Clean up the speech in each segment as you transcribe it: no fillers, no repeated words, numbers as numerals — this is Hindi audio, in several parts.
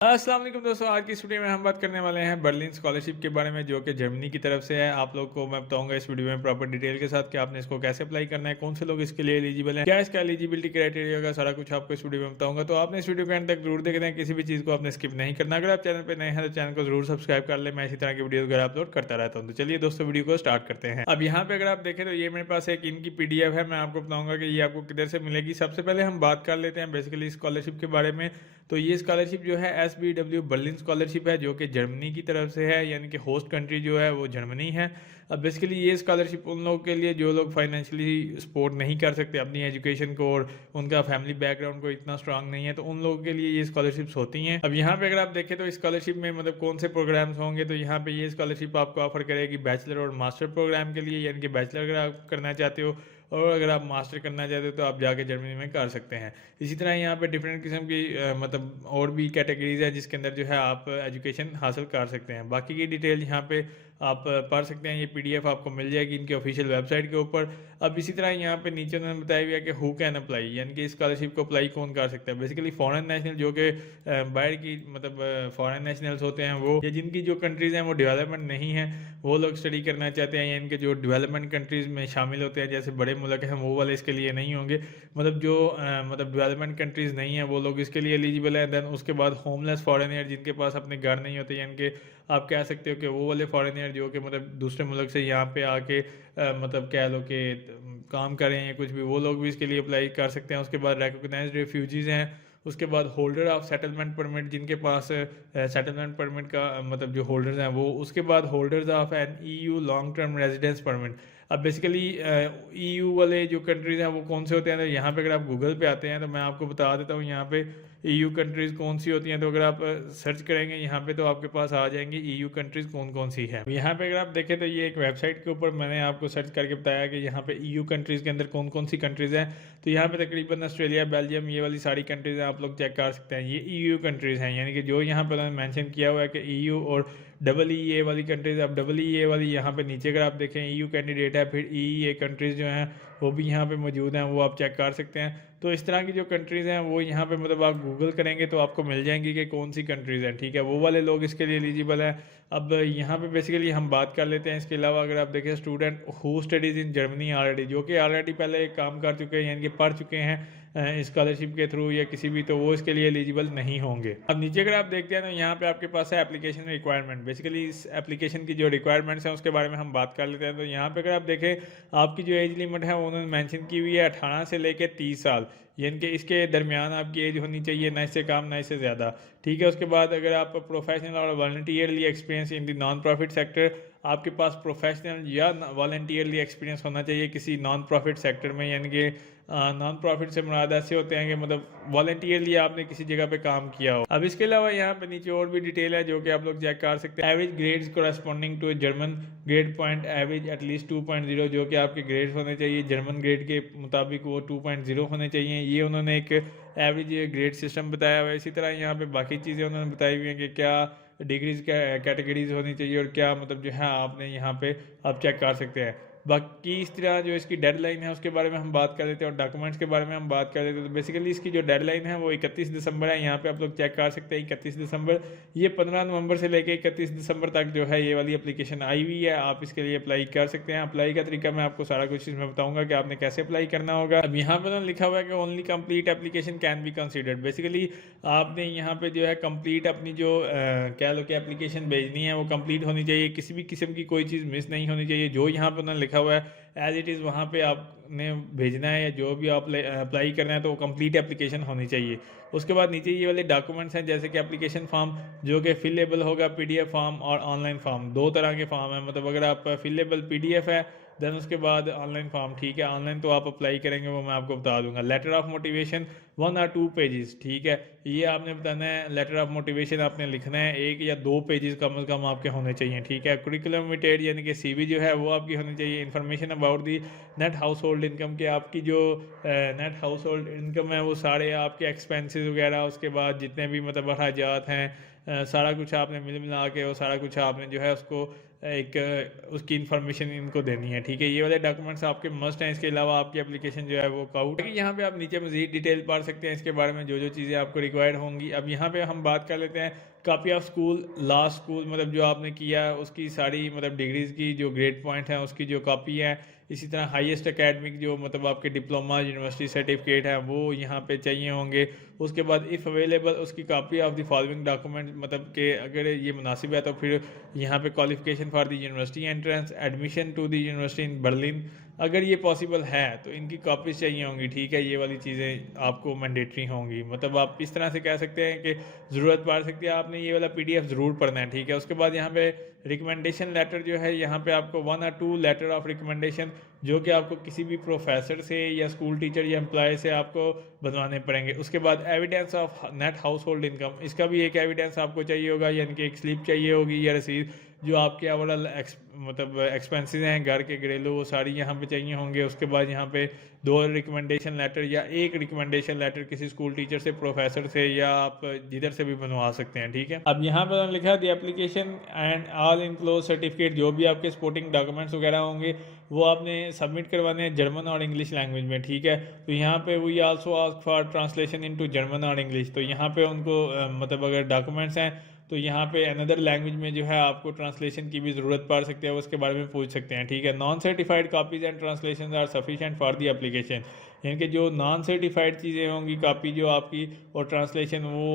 अस्सलाम वालेकुम दोस्तों, आज की इस वीडियो में हम बात करने वाले हैं बर्लिन स्कॉलरशिप के बारे में, जो कि जर्मनी की तरफ से है। आप लोग को मैं बताऊंगा इस वीडियो में प्रॉपर डिटेल के साथ कि आपने इसको कैसे अप्लाई करना है, कौन से लोग इसके लिए एलिजिबल हैं, क्या इसका एलिजिबिलिटी क्राइटेरिया का सारा कुछ आपको इस वीडियो में बताऊंगा। तो आपने इस वीडियो के अंत तक जरूर देखना है, किसी भी चीज़ को आपने स्किप नहीं करना। अगर आप चैनल पर नए हैं तो चैनल को जरूर सब्सक्राइब कर ले। मैं इसी तरह की वीडियो अगर अपलोड करता रहता हूँ। तो चलिए दोस्तों, वीडियो को स्टार्ट करते हैं। अब यहाँ पे अगर आप देखें तो ये मेरे पास एक इनकी PDF है। मैं आपको बताऊंगा कि ये आपको किधर से मिलेगी। सबसे पहले हम बात कर लेते हैं बेसिकली स्कॉलरशिप के बारे में। तो ये स्कॉलरशिप जो है SBW बर्लिन स्कॉलरशिप है, जो कि जर्मनी की तरफ से है, यानी कि होस्ट कंट्री जो है वो जर्मनी है। अब बेसिकली ये स्कॉलरशिप उन लोगों के लिए जो लोग फाइनेंशियली सपोर्ट नहीं कर सकते अपनी एजुकेशन को, और उनका फैमिली बैकग्राउंड को इतना स्ट्रांग नहीं है, तो उन लोगों के लिए ये स्कॉलरशिप्स होती हैं। अब यहाँ पे अगर आप देखें तो स्कॉलरशिप में मतलब कौन से प्रोग्राम्स होंगे, तो यहाँ पे ये स्कॉलरशिप आपको ऑफर करेगी बैचलर और मास्टर प्रोग्राम के लिए, यानी कि बैचलर अगर आप करना चाहते हो और अगर आप मास्टर करना चाहते हो तो आप जाके जर्मनी में कर सकते हैं। इसी तरह यहाँ पे डिफरेंट किस्म की मतलब और भी कैटेगरीज है जिसके अंदर जो है आप एजुकेशन हासिल कर सकते हैं। बाकी की डिटेल यहाँ पे आप पढ़ सकते हैं। ये PDF आपको मिल जाएगी इनकी ऑफिशियल वेबसाइट के ऊपर। अब इसी तरह यहाँ पे नीचे उन्होंने बताया हुआ है कि हु कैन अप्लाई, यानी कि स्कॉलरशिप को अप्लाई कौन कर सकता है। बेसिकली फॉरेन नेशनल, जो कि बाहर की मतलब फॉरेन नेशनल्स होते हैं वो, या जिनकी जो कंट्रीज़ हैं वो डेवलपमेंट नहीं है, वो लोग स्टडी करना चाहते हैं, या इनके जो डेवलपमेंट कंट्रीज़ में शामिल होते हैं जैसे बड़े मुल्क हैं, वो वाले इसके लिए नहीं होंगे। मतलब जो मतलब डेवलपमेंट कंट्रीज़ नहीं है वो लोग इसके लिए एलिजिबल है। देन उसके बाद होमलेस फॉरेनियर, जिनके पास अपने घर नहीं होते, यानी कि आप कह सकते हो कि वो वाले फॉरेनियर जो कि मतलब दूसरे मुल्क से यहाँ पे आके मतलब कह लो कि काम करें या कुछ भी, वो लोग भी इसके लिए अप्लाई कर सकते हैं। उसके बाद रिकॉग्नाइज्ड रेफ्यूजीज़ हैं। उसके बाद होल्डर ऑफ सेटलमेंट परमिट, जिनके पास सेटलमेंट परमिट का मतलब जो होल्डर्स हैं वो। उसके बाद holders of an EU long term residence permit. अब बेसिकली EU वाले जो कंट्रीज़ हैं वो कौन से होते हैं, तो यहाँ पे अगर आप गूगल पे आते हैं तो मैं आपको बता देता हूँ यहाँ पे EU कंट्रीज़ कौन सी होती हैं। तो अगर आप सर्च करेंगे यहाँ पे तो आपके पास आ जाएंगे EU कंट्रीज़ कौन कौन सी है। यहाँ पे अगर आप देखें तो ये एक वेबसाइट के ऊपर मैंने आपको सर्च करके बताया कि यहाँ पे EU कंट्रीज़ के अंदर कौन कौन सी कंट्रीज़ हैं। तो यहाँ पे तकरीबन ऑस्ट्रेलिया, बेल्जियम, ये वाली सारी कंट्रीज़ हैं, आप लोग चेक कर सकते हैं। ये EU कंट्रीज़ हैं, यानी कि जो यहाँ पर उन्होंने मैंशन किया हुआ है कि EU और EEA वाली कंट्रीज़। अब EEA वाली यहाँ पे नीचे अगर आप देखें EU कैंडिडेट है, फिर EEA कंट्रीज़ जो हैं वो भी यहाँ पे मौजूद हैं, वो आप चेक कर सकते हैं। तो इस तरह की जो कंट्रीज़ हैं वो यहाँ पे मतलब आप गूगल करेंगे तो आपको मिल जाएंगी कि कौन सी कंट्रीज़ हैं, ठीक है। वो वाले लोग इसके लिए एलिजिबल हैं। अब यहाँ पे बेसिकली हम बात कर लेते हैं। इसके अलावा अगर आप देखें student who studies in Germany already, जो कि ऑलरेडी पहले काम कर चुके हैं, यानी कि पढ़ चुके हैं स्कॉलरशिप के थ्रू या किसी भी, तो वो इसके लिए एलिजिबल नहीं होंगे। अब नीचे अगर आप देखते हैं तो यहाँ पे आपके पास है एप्लीकेशन रिक्वायरमेंट। बेसिकली इस एप्लीकेशन की जो रिक्वायरमेंट्स हैं उसके बारे में हम बात कर लेते हैं। तो यहाँ पे अगर आप देखें आपकी जो एज लिमिट है उन्होंने मेंशन की हुई है 18 से लेकर 30 साल, यानी कि इसके दरमियान आपकी एज होनी चाहिए, ना इससे कम ना इससे ज़्यादा, ठीक है। उसके बाद अगर आप प्रोफेशनल और voluntarily experience in the non profit sector, आपके पास प्रोफेशनल या वॉलंटियरली एक्सपीरियंस होना चाहिए किसी नॉन प्रॉफिट सेक्टर में, यानी कि नॉन प्रॉफिट से मुराद ऐसे होते हैं कि मतलब वॉलंटियरली आपने किसी जगह पे काम किया हो। अब इसके अलावा यहाँ पे नीचे और भी डिटेल है जो कि आप लोग चेक कर सकते हैं। Average grades corresponding to German grade point average at least 2.0, जो कि आपके ग्रेड्स होने चाहिए जर्मन ग्रेड के मुताबिक वो 2.0 होने चाहिए। ये उन्होंने एक एवरेज ग्रेड सिस्टम बताया हुआ है। इसी तरह यहाँ पे बाकी चीज़ें उन्होंने बताई हुई हैं कि क्या डिग्रीज कैटेगरीज होनी चाहिए और क्या मतलब जो है आपने यहाँ पे आप चेक कर सकते हैं। बाकी इस तरह जो इसकी डेडलाइन है उसके बारे में हम बात कर लेते हैं और डॉक्यूमेंट्स के बारे में हम बात कर लेते हैं। तो बेसिकली इसकी जो डेडलाइन है वो 31 दिसंबर है। यहाँ पे आप लोग चेक कर सकते हैं 31 दिसंबर। ये 15 नवंबर से लेकर 31 दिसंबर तक जो है ये वाली एप्लीकेशन आई हुई है। आप इसके लिए अप्लाई कर सकते हैं। अप्लाई का तरीका मैं आपको सारा कुछ इसमें बताऊंगा कि आपने कैसे अप्लाई करना होगा। अब यहाँ पे लिखा हुआ है कि only complete application can be considered. Basically आपने यहाँ पे जो है कंप्लीट अपनी जो कह लो कि एप्लीकेशन भेजनी है वो कंप्लीट होनी चाहिए, किसी भी किस्म की कोई चीज़ मिस नहीं होनी चाहिए। जो यहाँ पे उन्होंने लिखा हुआ है एज इट इज़ वहाँ पे आपने भेजना है, या जो भी आप अप्लाई करना है तो वो कंप्लीट एप्लीकेशन होनी चाहिए। उसके बाद नीचे ये वाले डॉक्यूमेंट्स हैं जैसे कि एप्लीकेशन फॉर्म जो कि फिलेबल होगा, PDF फॉर्म और ऑनलाइन फॉर्म, दो तरह के फॉर्म है। मतलब अगर आप फिलेबल PDF है, देन उसके बाद ऑनलाइन फॉर्म, ठीक है। ऑनलाइन तो आप अप्लाई करेंगे वो मैं आपको बता दूंगा। लेटर ऑफ मोटिवेशन 1 और 2 पेजेस, ठीक है। ये आपने बताना है लेटर ऑफ मोटिवेशन आपने लिखना है 1 या 2 पेजेस कम से कम आपके होने चाहिए, ठीक है। कुरिकुलम विटेड यानी कि CV जो है वो आपकी होनी चाहिए। Information about the net house hold income के, आपकी जो नेट हाउस होल्ड इनकम है वो सारे आपके एक्सपेंसेस वगैरह, उसके बाद जितने भी मतलब अखराजात हैं सारा कुछ आपने मिल मिला के वो सारा कुछ आपने जो है उसको एक उसकी इन्फॉर्मेशन इनको देनी है, ठीक है। ये वाले डॉक्यूमेंट्स आपके मस्ट हैं। इसके अलावा आपकी एप्लीकेशन जो है वो काउट है। यहाँ पे आप नीचे मजीद डिटेल पढ़ सकते हैं इसके बारे में जो जो चीज़ें आपको रिक्वायर्ड होंगी। अब यहाँ पे हम बात कर लेते हैं copy of school, last school मतलब जो आपने किया है उसकी सारी मतलब डिग्रीज़ की जो ग्रेड पॉइंट हैं उसकी जो कॉपी है। इसी तरह हाईएस्ट एकेडमिक जो मतलब आपके डिप्लोमा यूनिवर्सिटी सर्टिफिकेट है वो यहाँ पे चाहिए होंगे। उसके बाद इफ़ अवेलेबल उसकी copy of the following document, मतलब कि अगर ये मुनासिब है तो फिर यहाँ पे qualification for the university entrance, admission to the university in Berlin, अगर ये पॉसिबल है तो इनकी कॉपीज़ चाहिए होंगी। ठीक है, ये वाली चीज़ें आपको मैंडेटरी होंगी। मतलब आप इस तरह से कह सकते हैं कि ज़रूरत पड़ सकती है, आपने ये वाला PDF ज़रूर पढ़ना है। ठीक है, उसके बाद यहाँ पे रिकमेंडेशन लेटर जो है यहाँ पे आपको 1 और 2 लेटर ऑफ रिकमेंडेशन जो कि आपको किसी भी प्रोफेसर से या स्कूल टीचर या एम्प्लॉय से आपको बनवाने पड़ेंगे। उसके बाद evidence of net house hold income, इसका भी एक एविडेंस आपको चाहिए होगा, यानी कि एक स्लिप चाहिए होगी या रसीद जो आपके ओवरऑल मतलब एक्सपेंसेस हैं घर के घरेलू, वो सारी यहाँ पे चाहिए होंगे। उसके बाद यहाँ पे 2 रिकमेंडेशन लेटर या एक रिकमेंडेशन लेटर किसी स्कूल टीचर से, प्रोफेसर से, या आप जिधर से भी बनवा सकते हैं। ठीक है, अब यहाँ पर लिखा है the application and all enclose certificate, जो भी आपके सपोर्टिंग डॉक्यूमेंट्स वगैरह होंगे वो आपने सबमिट करवाने हैं जर्मन और इंग्लिश लैंग्वेज में। ठीक है, तो यहाँ पे we also ask for translation into German और इंग्लिश, तो यहाँ पे उनको मतलब अगर डॉक्यूमेंट्स हैं तो यहाँ पे अनदर लैंग्वेज में जो है आपको ट्रांसलेशन की भी ज़रूरत पड़ सकती है, उसके बारे में पूछ सकते हैं। ठीक है, non certified copies and translation are sufficient for the application, यानी कि जो नॉन सर्टिफाइड चीज़ें होंगी कापी जो आपकी और ट्रांसलेशन वो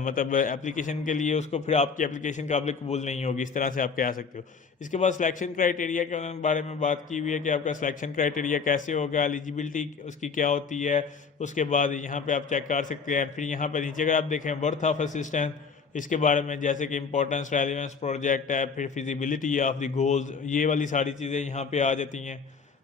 मतलब एप्लीकेशन के लिए उसको फिर आपकी एप्लीकेशन काबिल कबूल नहीं होगी, इस तरह से आप कह सकते हो। इसके बाद सिलेक्शन क्राइटेरिया के बारे में बात की हुई है कि आपका सिलेक्शन क्राइटेरिया कैसे होगा, एलिजिबिलिटी उसकी क्या होती है। उसके बाद यहाँ पे आप चेक कर सकते हैं। फिर यहाँ पे नीचे अगर आप देखें वर्थ ऑफ असिस्टेंट, इसके बारे में जैसे कि इंपॉर्टेंस, रेलिवेंस, प्रोजेक्ट है, फिर फिजिबिलिटी ऑफ द गोल्स, ये वाली सारी चीज़ें यहाँ पे आ जाती हैं।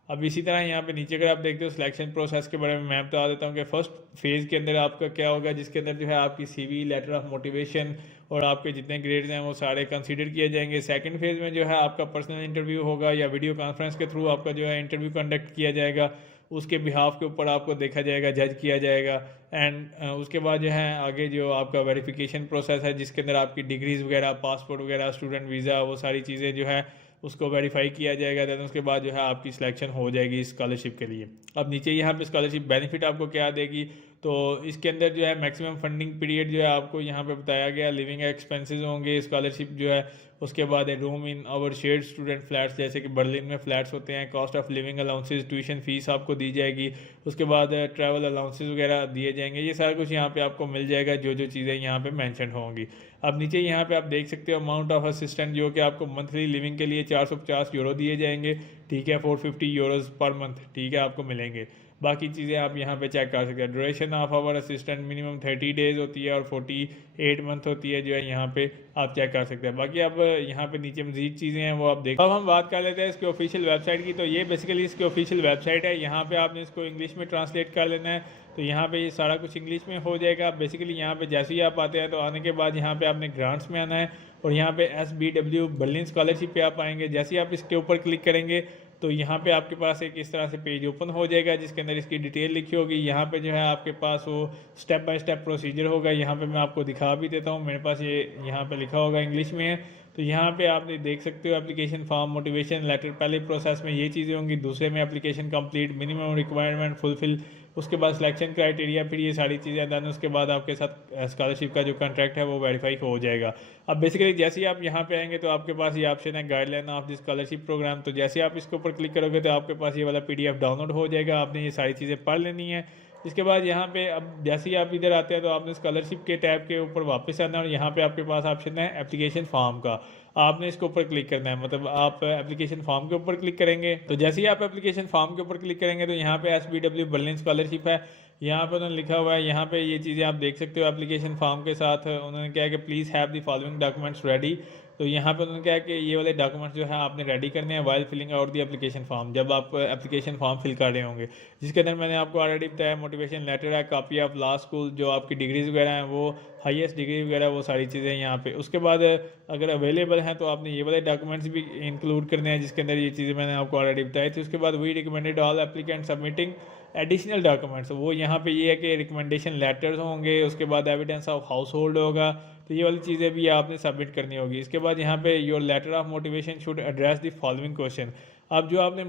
अब इसी तरह यहाँ पे नीचे अगर आप देखते हो सिलेक्शन प्रोसेस के बारे में मैं बता देता हूँ कि फर्स्ट फेज़ के अंदर आपका क्या होगा, जिसके अंदर जो है आपकी CV, लेटर ऑफ मोटिवेशन और आपके जितने ग्रेड्स हैं वो सारे कंसीडर किए जाएंगे। सेकंड फेज़ में जो है आपका पर्सनल इंटरव्यू होगा या वीडियो कॉन्फ्रेंस के थ्रू आपका जो है इंटरव्यू कंडक्ट किया जाएगा, उसके बिहाफ के ऊपर आपको देखा जाएगा, जज किया जाएगा। एंड उसके बाद जो है आगे जो आपका वेरिफिकेशन प्रोसेस है जिसके अंदर आपकी डिग्रीज़ वगैरह, पासपोर्ट वगैरह, स्टूडेंट वीज़ा, वो सारी चीज़ें जो है उसको वेरीफाई किया जाएगा। दैन उसके बाद जो है आपकी सिलेक्शन हो जाएगी स्कॉलरशिप के लिए। अब नीचे यहाँ पे स्कॉलरशिप बेनिफिट आपको क्या देगी, तो इसके अंदर जो है मैक्सिमम फंडिंग पीरियड जो है आपको यहाँ पे बताया गया, लिविंग एक्सपेंसेस होंगे, स्कॉलरशिप जो है उसके बाद room in our shared student flats, जैसे कि बर्लिन में फ्लैट्स होते हैं, cost of living allowances, tuition fees आपको दी जाएगी। उसके बाद ट्रैवल अलाउंसेस वगैरह दिए जाएंगे। ये सारा कुछ यहाँ पे आपको मिल जाएगा जो जो चीज़ें यहाँ पे मेंशन होंगी। अब नीचे यहाँ पे आप देख सकते हो अमाउंट ऑफ असिस्टेंट जो कि आपको मंथली लिविंग के लिए 450 यूरो दिए जाएंगे। ठीक है, 450 यूरोज़ पर मंथ, ठीक है, आपको मिलेंगे। बाकी चीज़ें आप यहाँ पे चेक कर सकते हैं। Duration of our assistant minimum 30 days होती है और 48 मंथ होती है, जो है यहाँ पे आप चेक कर सकते हैं। बाकी अब यहाँ पे नीचे मजीद चीज़ें हैं वो आप देख। अब हम बात कर लेते हैं इसके ऑफिशियल वेबसाइट की। तो ये बेसिकली इसकी ऑफिशियल वेबसाइट है। यहाँ पे आपने इसको इंग्लिश में ट्रांसलेट कर लेना है, तो यहाँ पे ये सारा कुछ इंग्लिश में हो जाएगा। बेसिकली यहाँ पे जैसे ही आप आते हैं तो आने के बाद यहाँ पे आपने ग्रांट्स में आना है और यहाँ पे SBW बर्लिन स्कॉलरशिप पे आप आएंगे। जैसे ही आप इसके ऊपर क्लिक करेंगे तो यहाँ पे आपके पास एक इस तरह से पेज ओपन हो जाएगा जिसके अंदर इसकी डिटेल लिखी होगी। यहाँ पे जो है आपके पास वो स्टेप बाय स्टेप प्रोसीजर होगा। यहाँ पे मैं आपको दिखा भी देता हूँ, मेरे पास ये यहाँ पे लिखा होगा इंग्लिश में है। तो यहाँ पे आप देख सकते हो एप्लीकेशन फॉर्म, मोटिवेशन लेटर, पहले प्रोसेस में ये चीज़ें होंगी, दूसरे में application complete, minimum requirement fulfil, उसके बाद सिलेक्शन क्राइटेरिया, फिर ये सारी चीज़ें, दैन उसके बाद आपके साथ स्कॉलरशिप का जो कॉन्ट्रैक्ट है वो वेरीफाई हो जाएगा। अब बेसिकली जैसे ही आप यहाँ पे आएंगे तो आपके पास ये ऑप्शन है guideline of the scholarship programme. तो जैसे आप इसके ऊपर क्लिक करोगे तो आपके पास ये वाला PDF डाउनलोड हो जाएगा। आपने ये सारी चीज़ें पढ़ लेनी है। इसके बाद यहाँ पे अब जैसे ही आप इधर आते हैं तो आपने स्कॉलरशिप के टैब के ऊपर वापस आना है और यहाँ पे आपके पास ऑप्शन है एप्लीकेशन फॉर्म का। आपने इसके ऊपर क्लिक करना है, मतलब आप एप्लीकेशन फॉर्म के ऊपर क्लिक करेंगे। तो जैसे ही आप एप्लीकेशन फॉर्म के ऊपर क्लिक करेंगे तो यहाँ पे SBW बर्लिन स्कॉलरशिप है, यहाँ पे उन्होंने लिखा हुआ है। यहाँ पे ये चीज़ें आप देख सकते हो। एप्लीकेशन फॉर्म के साथ उन्होंने क्या है कि please have the following documents ready. तो यहाँ पे उन्होंने क्या है कि ये वाले डॉक्यूमेंट्स जो है आपने रेडी करने हैं while filling out the application form, जब आप एप्लीकेशन फॉर्म फिल कर रहे होंगे, जिसके अंदर मैंने आपको ऑलरेडी बताया मोटिवेशन लेटर है, कॉपी ऑफ लास्ट स्कूल, जो आपकी डिग्रीज वगैरह हैं वो हाईएस्ट डिग्री वगैरह, वो सारी चीज़ें यहाँ पे। उसके बाद अगर अवेलेबल हैं तो आपने ये वाले डॉक्यूमेंट्स भी इंक्लूड करने हैं जिसके अंदर ये चीज़ें मैंने आपको ऑलरेडी बताई थी। उसके बाद we recommended all applicant submitting additional documents, वो यहाँ पे ये है कि रिकमेंडेशन लेटर्स होंगे, उसके बाद एविडेंस ऑफ हाउस होल्ड होगा, तो ये वाली चीज़ें भी आपने सबमिट करनी होगी। इसके बाद यहाँ पे your letter of motivation should address the following question, अब जो आपने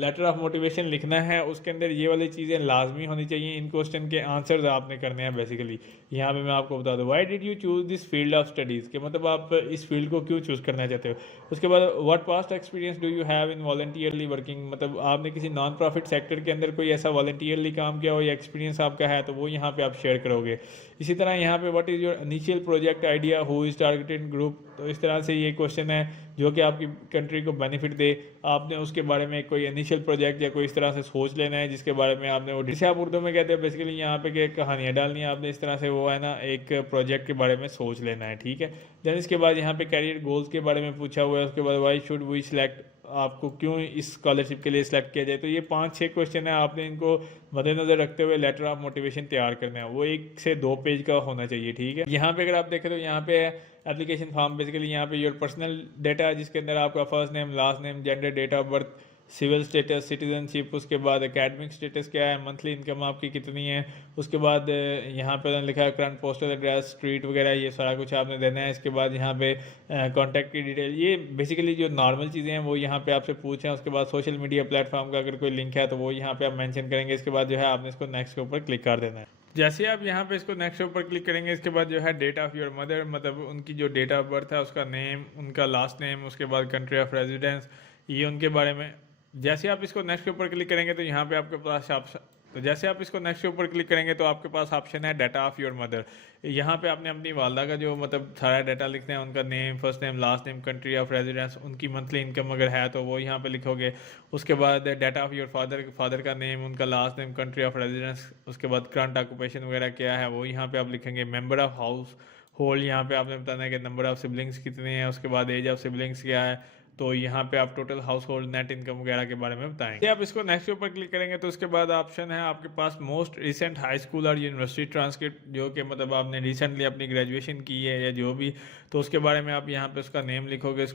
लेटर ऑफ मोटिवेशन लिखना है उसके अंदर ये वाली चीज़ें लाजमी होनी चाहिए। इन क्वेश्चन के आंसर्स आपने करने हैं बेसिकली। यहाँ पे मैं आपको बता दूँ, why did you choose this field of studies, के मतलब आप इस फील्ड को क्यों चूज़ करना चाहते हो। उसके बाद what past experience do you have in voluntarily working, मतलब आपने किसी नॉन प्रॉफिट सेक्टर के अंदर कोई ऐसा वॉलंटियरली काम किया हो या एक्सपीरियंस आपका है तो वो यहाँ पे आप शेयर करोगे। इसी तरह यहाँ पे what is your initial project idea, who is targeted group, तो इस तरह से ये क्वेश्चन है जो कि आपकी कंट्री को बेनिफिट दे। आपने उसके बारे में कोई इनिशियल प्रोजेक्ट या कोई इस तरह से सोच लेना है जिसके बारे में आपने वो, जिसे आप उर्दू में कहते हैं बेसिकली यहाँ पे कि कहानियाँ डालनी है आपने, इस तरह से वो है ना एक प्रोजेक्ट के बारे में सोच लेना है, ठीक है। देन इसके बाद यहाँ पे कैरियर गोल्स के बारे में पूछा हुआ है। उसके बाद वाई शुड वी सिलेक्ट, आपको क्यों इस स्कॉलरशिप के लिए सिलेक्ट किया जाए। तो ये 5-6 क्वेश्चन है, आपने इनको मद्देनजर रखते हुए लेटर ऑफ मोटिवेशन तैयार करना है। वो 1 से 2 पेज का होना चाहिए, ठीक है। यहाँ पे अगर आप देखें तो यहाँ पे एप्लीकेशन फॉर्म, बेसिकली यहाँ पे योर पर्सनल डाटा जिसके अंदर आपका first name, last name, gender, date of birth, civil status, citizenship, उसके बाद एकेडमिक स्टेटस क्या है, मंथली इनकम आपकी कितनी है, उसके बाद यहाँ पे उन्होंने लिखा है करंट पोस्टल एड्रेस, स्ट्रीट वगैरह, ये सारा कुछ आपने देना है। इसके बाद यहाँ पे कॉन्टैक्ट की डिटेल, ये बेसिकली जो नॉर्मल चीज़ें हैं वो यहाँ पे आपसे पूछे हैं। उसके बाद सोशल मीडिया प्लेटफॉर्म का अगर कोई लिंक है तो वो यहाँ पे आप मेंशन करेंगे। इसके बाद जो है आपने इसको नेक्स्ट के ऊपर क्लिक कर देना है। जैसे आप यहाँ पे इसको नेक्स्ट ऊपर क्लिक करेंगे, इसके बाद जो है डेट ऑफ योर मदर, मतलब उनकी जो डेट ऑफ बर्थ है, उसका नेम, उनका लास्ट नेम, उसके बाद कंट्री ऑफ रेजिडेंस, ये उनके बारे में। जैसे आप इसको नेक्स्ट के ऊपर क्लिक करेंगे तो यहाँ पे आपके पास ऑप्शन, तो जैसे आप इसको नेक्स्ट के ऊपर क्लिक करेंगे तो आपके पास ऑप्शन है डाटा ऑफ योर मदर। यहाँ पे आपने अपनी वालदा का जो मतलब सारा डाटा लिखना है, उनका name, first name, last name, country of residence, उनकी मंथली इनकम अगर है तो वो यहाँ पे लिखोगे। उसके बाद data of your father, father का नेम, उनका last name, country of residence, उसके बाद करंट ऑक्यूपेशन वगैरह क्या है वो यहाँ पे आप लिखेंगे। मेंबर ऑफ हाउस होल्ड, यहाँ पे आपने बताना है कि नंबर ऑफ सिबलिंग्स कितने हैं, उसके बाद एज ऑफ सिबलिंग्स क्या है, तो यहाँ पे आप total house hold net income वगैरह के बारे में बताएंगे। आप इसको नेक्स्ट के ऊपर क्लिक करेंगे तो उसके बाद ऑप्शन है आपके पास मोस्ट रिसेंट हाई स्कूल और यूनिवर्सिटी ट्रांसक्रिप्ट, जो कि मतलब आपने रिसेंटली अपनी ग्रेजुएशन की है या जो भी, तो उसके बारे में आप यहाँ पे उसका नेम लिखोगे,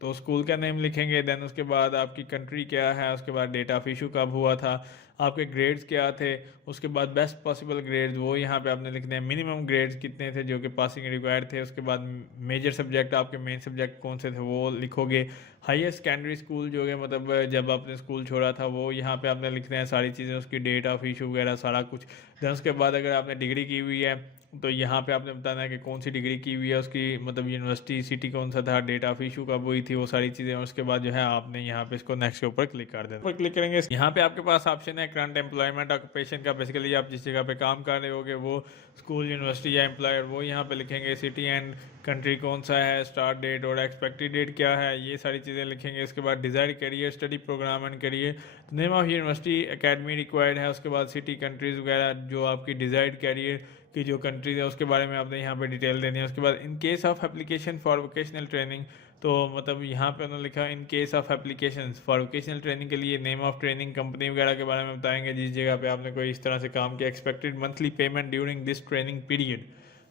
तो स्कूल का नेम लिखेंगे। देन उसके बाद आपकी कंट्री क्या है, उसके बाद डेट ऑफ इशू कब हुआ था, आपके ग्रेड्स क्या थे, उसके बाद बेस्ट पॉसिबल ग्रेड्स वो यहाँ पे आपने लिखने हैं। मिनिमम ग्रेड्स कितने थे जो कि पासिंग रिक्वायर्ड थे, उसके बाद मेजर सब्जेक्ट, आपके मेन सब्जेक्ट कौन से थे वो लिखोगे। हाईएस्ट सेकेंडरी स्कूल जो है मतलब जब आपने स्कूल छोड़ा था वो यहाँ पे आपने लिखना है सारी चीज़ें, उसकी डेट ऑफ इशू वगैरह सारा कुछ। देन उसके बाद अगर आपने डिग्री की हुई है तो यहाँ पे आपने बताना है कि कौन सी डिग्री की हुई है, उसकी मतलब यूनिवर्सिटी, सिटी कौन सा था, डेट ऑफ इशू कब हुई थी, वो सारी चीज़ें। और उसके बाद जो है आपने यहाँ पे इसको नेक्स्ट के ऊपर क्लिक कर देना। ऊपर क्लिक करेंगे, यहाँ पे आपके पास ऑप्शन है करंट एम्प्लॉयमेंट ऑक्यूपेशन का, बेसिकली आप जिस जगह पे काम कर रहे होगे वो स्कूल, यूनिवर्सिटी या एम्प्लॉयर, वो यहाँ पे लिखेंगे। सिटी एंड कंट्री कौन सा है, स्टार्ट डेट और एक्सपेक्टेड डेट क्या है, ये सारी चीज़ें लिखेंगे। इसके बाद desired career, study programme and career, name of university, academy required है, उसके बाद सिटी, कंट्रीज़ वगैरह, जो आपकी डिज़ायर्ड करियर की जो कंट्रीज है उसके बारे में आपने यहाँ पे डिटेल देनी है। उसके बाद in case of application for vocational training, तो मतलब यहाँ पे उन्होंने लिखा in case of application for vocational training के लिए नेम ऑफ ट्रेनिंग कंपनी वगैरह के बारे में बताएंगे जिस जगह पे आपने कोई इस तरह से काम किया। Expected monthly payment during this training period,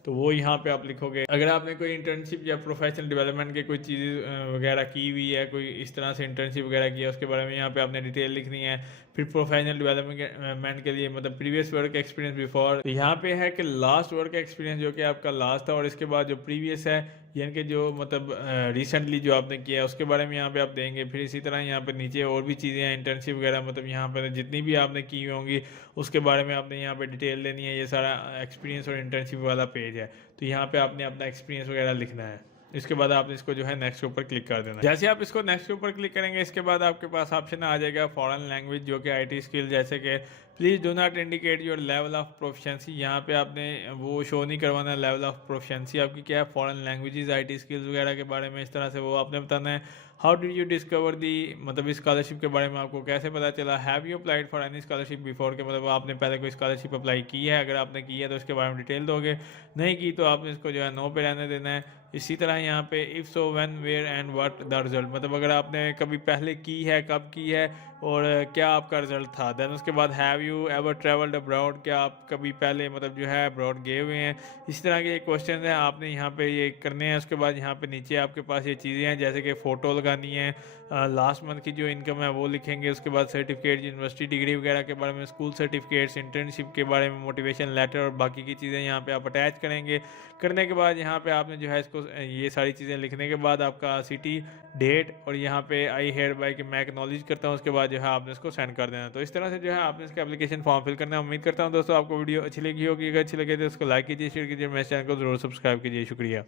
तो वो यहाँ पे आप लिखोगे। अगर आपने कोई इंटर्नशिप या प्रोफेशनल डेवलपमेंट के कोई चीज़ वगैरह की हुई है, कोई इस तरह से इंटर्नशिप वगैरह किया, उसके बारे में यहाँ पे आपने डिटेल लिखनी है। फिर प्रोफेशनल डेवलपमेंट के लिए मतलब प्रीवियस वर्क एक्सपीरियंस बिफोर, तो यहाँ पे है कि लास्ट वर्क एक्सपीरियंस जो कि आपका लास्ट था, और इसके बाद जो प्रीवियस है यानी कि जो मतलब रिसेंटली जो आपने किया है उसके बारे में यहाँ पे आप देंगे। फिर इसी तरह यहाँ पे नीचे और भी चीज़ें हैं, इंटर्नशिप वगैरह, मतलब यहाँ पे जितनी भी आपने की हुई होंगी उसके बारे में आपने यहाँ पे डिटेल लेनी है। ये सारा एक्सपीरियंस और इंटर्नशिप वाला पेज है, तो यहाँ पे आपने अपना एक्सपीरियंस वगैरह लिखना है। इसके बाद आपने इसको जो है नेक्स्ट के ऊपर क्लिक कर देना। जैसे आप इसको नेक्स्ट के ऊपर क्लिक करेंगे इसके बाद आपके पास ऑप्शन आ जाएगा फॉरेन लैंग्वेज, जो कि आईटी स्किल, जैसे कि please do not indicate your level of proficiency, यहाँ पे आपने वो शो नहीं करवाना लेवल ऑफ प्रोफिशिएंसी आपकी क्या है फॉरेन लैंग्वेजेस, आईटी स्किल्स वगैरह के बारे में, इस तरह से वो आपने बताना है। हाउ डिड यू डिस्कवर दी, मतलब इस स्कॉलरशिप के बारे में आपको कैसे पता चला। Have you applied for any scholarship before, के मतलब आपने पहले कोई स्कॉलरशिप अप्लाई की है, अगर आपने की है तो उसके बारे में डिटेल दोगे, नहीं की तो आपने इसको जो है नो पे रहने देना है। इसी तरह यहाँ पे if so when where and what the result, मतलब अगर आपने कभी पहले की है, कब की है और क्या आपका रिजल्ट था। देन उसके बाद have you ever travelled abroad, क्या आप कभी पहले मतलब जो है अब्रॉड गए हुए हैं। इस तरह के क्वेश्चन हैं, आपने यहाँ पे ये करने हैं। उसके बाद यहाँ पे नीचे आपके पास ये चीज़ें हैं जैसे कि फ़ोटो लगानी है, लास्ट मंथ की जो इनकम है वो लिखेंगे। उसके बाद सर्टिफिकेट, यूनिवर्सिटी डिग्री वगैरह के बारे में, स्कूल सर्टिफिकेट्स, इंटर्नशिप के बारे में, मोटिवेशन लेटर और बाकी की चीज़ें यहाँ पे आप अटैच करेंगे। करने के बाद यहाँ पे आपने जो है इसको ये सारी चीज़ें लिखने के बाद आपका सिटी, डेट और यहाँ पे आई हेयर बाय कि मैं एक्नॉलेज करता हूँ, उसके बाद जो है आपने इसको सेंड कर देना। तो इस तरह से जो है आपने इसका एप्लीकेशन फॉर्म फिल करना है। उम्मीद करता हूँ दोस्तों आपको वीडियो अच्छी लगी होगी। अगर अच्छी लगे तो उसको लाइक कीजिए, शेयर कीजिए, मेरे चैनल को जरूर सब्सक्राइब कीजिए। शुक्रिया।